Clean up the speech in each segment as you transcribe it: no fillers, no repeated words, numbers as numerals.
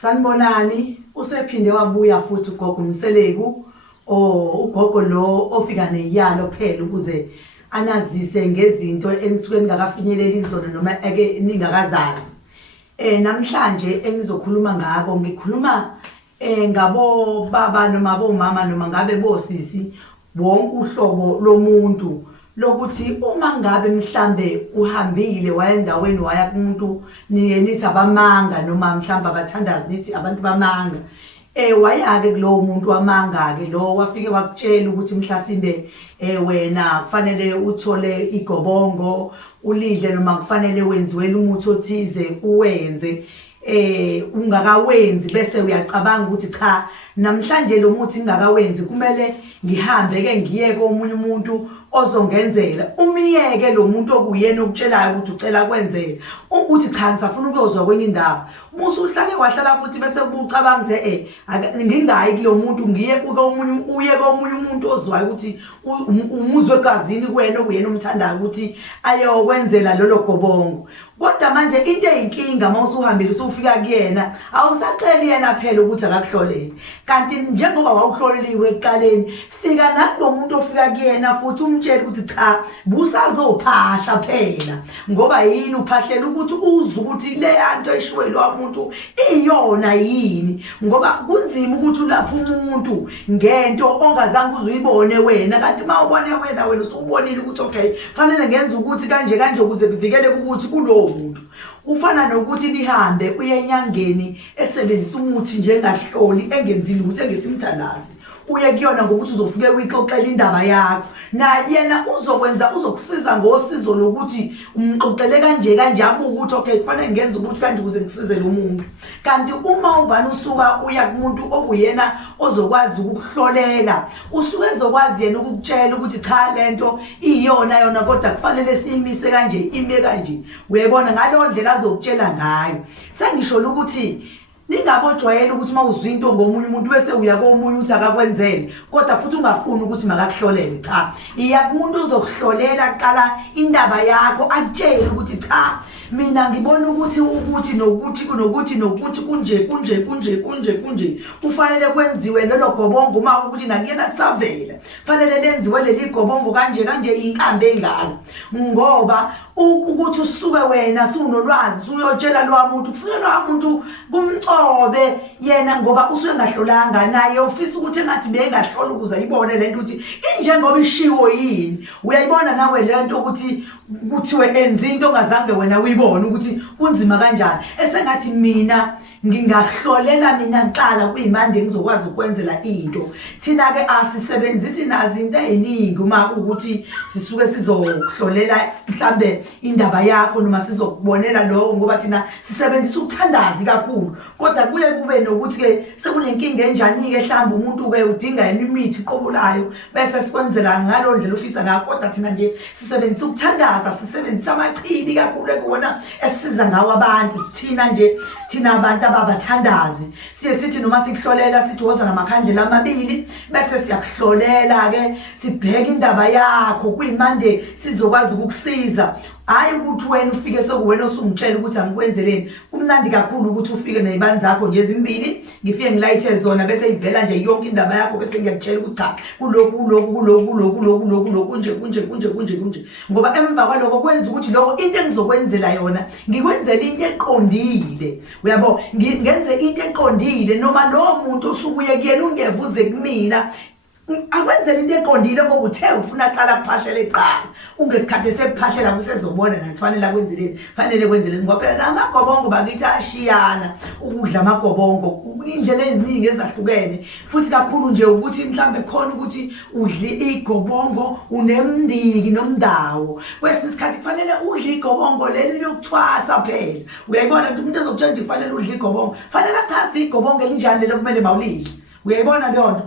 Sanibonani, usephinde wabuya futhi ugogo Mseleku ugogo lo ofika neyalo phela ukuze anazise ngezinto enisuke ningakafinyeleli izona noma ake ningakazazi. Namhlanje engizokhuluma ngako ngikhuluma ngabo baba noma bomama noma ngabe bosisi wonke uhlobo lomuntu lokuthi uma ngabe mhlambe uhambile waya endaweni waya kumuntu nithi abamanga noma mhlamba abathandazi nithi abantu bamanga waya-ke kulowo muntu wamanga-ke lo wafike wakutshela ukuthi mhlasimbe wena kufanele uthole igobongo ulidle noma kufanele wenziwe umuthi othize uwenze ungakawenzi bese uyacabanga ukuthi cha namhlanje lo muthi ngingakawenzi kumele ngihambe ngiye komunye umuntu ozongenzela umiyeke lo muntu okuyena okutshelayo ukuthi ucela kwenzela uthi cha ngisafuna ukuyozwa kwenye indawo musu uhlale wahlala futhi bese ubucabanga nje ngingayi kulo muntu ngiye komunye uye komunye umuntu ozwayo ukuthi umuzwe egazini kuwena okuyena umthandayo ukuthi ayokwenzela lolo gobongo. Kodwa manje into eyinkinga mawusuhambile usufika kuyena awusaceli yena phela ukuthi akakuhlolele kanti njengoba wawuhloleliwe eqaleni fika nalo muntu ofika kuyena futhi umtshela ukuthi cha busazophahla phela ngoba yini uphahlela ukuthi uzwe ukuthi le nto eshiwe lo muntu iyona yini ngoba kunzima ukuthi ulapha umuntu ngento ongazange uzuyibone wena kanti mawubone wena usubonile ukuthi okay fanele ngenze ukuthi kanje ukuze kuvikele ukuthi kulo muntu ufana nokuthi nihambe uye enyangeni esebenzisa umuthi njengahloli engenzile ukuthi engesimthandazi uye kuyona ngokuthi uzofike uyixoxela indaba yakho na yena uzokusiza ngosizo lokuthi umxoxele kanje abukuthi okay kufanele ngenze ukuthi kanje ukuze ngisize lo muntu kanti uma ubani usuka uya kumuntu okuyena ozokwazi ukuhlolela usuke ezokwazi yena ukukutshela ukuthi cha lento iyona kodwa kufanele siyimise kanje ime kanje uyabona ngalo ndlela azokutshela ngayo sengisho ukuthi ningabojwayela ukuthi mawuzwa into ngomunye umuntu bese uya komunye uthi akakwenzele kodwa futhi ungafuni ukuthi makakuhlolele cha iya kumuntu uzokuhlolela qala indaba yakho akutshela ukuthi cha mina ngibona ukuthi kunje kufanele kwenziwe lelo gobongo uma ukuthi nakuyena kusavela fanele lenziwe leli gobongo kanje inkambe engalo ngoba ukuthi usuke wena sunolwazi suyotshela lo muntu kufanele lo muntu kumcobe yena ngoba usuke ngahlolanga naye ufisa ukuthi engathi bengahlola ukuze ayibone lento ukuthi injengoba ishiwo yini uyayibona nawe lento ukuthi kuthiwe enza into ongazange wena uyibone ukuthi kunzima kanjani esengathi mina ngingahlolela mina kuqala kuyimande ngizokwazi ukwenzela into thina ke asisebenzisi nazi into eziningi uma ukuthi sisuke sizokuhlolela mhlambe indaba yakho noma sizokubonela lokho ngoba thina sisebenzisa ukuthandazi kakhulu kodwa kuye kube nokuthi ke sekunenkinga enjani ke mhlamba umuntu ke udinga imithi iqobulayo bese sikwenzela ngalo ndlela ofisa ngakho kodwa thina nje sisebenzisa ukuthandaza sisebenzisa amachibi kakhulu ekubona esisiza ngawo abantu thina abantu ababathandazi siye sithi noma sikuhlolela sithi woza namakhandlela amabili bese siyakuhlolela ke sibheke indaba yakho kuyimande sizokwazi ukukusiza hayi ukuthi wena ufike sekuwena osungitshela ukuthi angikwenzeleni kumnandi kakhulu ukuthi ufike nezibani zakho nje ezimbili ngifike ngilayithe zona bese ivela nje yonke indaba yakho bese ngiyakutshela ukuthi cha kulokhu kunje ngoba emva kwaloko kwenza ukuthi lokho into engizokwenzela yona ngikwenzela into eqondile uyabo ngenze into eqondile noma lo muntu osukuye kuyena ungevuze kumina akwenzela into eqondile ngoba uthe ufuna qala kuphahlela eqala ungesikhathi sephahlela kusezobona nathi fanele kwenzeleni ngoba phela amagobongo bakithi ashiyana ukudla amagobongo indlela eziningi ezahlukene futhi kakhulu nje ukuthi mhlambe khona ukuthi udle igobongo unemndiki nomndawo kwesinye isikhathi kufanele udle igobongo leli lokuthwasa phela uyayibona ukuthi umuntu ezokutshela nje kufanele udle igobongo fanele athase igobongo elinjani lelo kumele bawulidle uyayibona leyo nto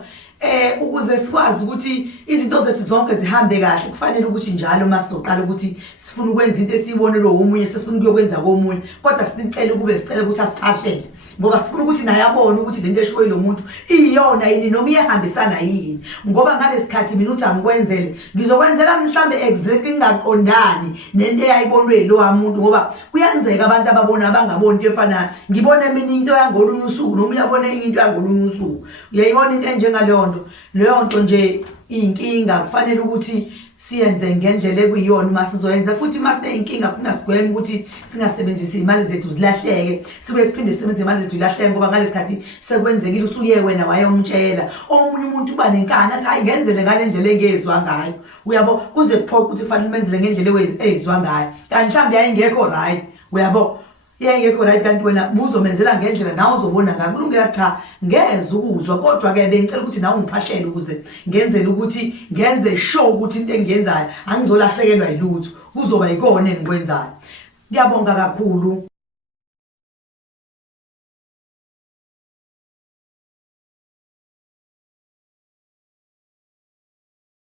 ukuze sikwazi ukuthi izinto zethu zonke zihambe kahle kufanele ukuthi njalo masizoqala ukuthi sifuna ukwenza into esiyibonelwe omunye sesifuna ukuyokwenza komunye kodwa sicela ukuthi asiphahlele ngoba sifuna ukuthi naye abone ukuthi lento eshiwe lo muntu iyona yini noma iyahambisana yini, ngoba ngalesikhathi mina uthi angikwenzele ngizokwenzela mhlambe exactly ngaqondani nento eyayibonwe lo muntu, ngoba kuyenzeka abantu ababona abangaboni into efanayo. Ngibone mina into yangolunye usuku noma uyabona into yangolunye usuku. Uyayibona into enjengaleyo nto, leyo nto nje inkinga. Kufanele ukuthi siyenze ngendlela ekuyiyona uma sizoyenza, futhi uma sineyinkinga kuphuma sigweme ukuthi singasebenzisi imali zethu zilahleke, sibuye siphinde sisebenzise imali zethu zilahleke, ngoba ngalesikhathi sekwenzekile usuye wena wayomtshela omunye umuntu uba nenkani athi hayi ngenzele ngale ndlela engezwa ngayo, uyabo, kuze kuphoqa ukuthi kufanele umenzele ngendlela ezwa ngayo, kanti mhlawumbe yayingekho right, uyabo, yayingekho right, kanti wena buzomenzela ngendlela nawe uzobona ngayo. Kulungile cha ngeze ukuzwa, kodwa-ke bengicela ukuthi nawe ungiphahlele ukuze ngenzele ukuthi ngenze sure ukuthi into engiyenzayo angizolahlekelwa yilutho, kuzoba yikona engikwenzayo. Ngiyabonga kakhulu.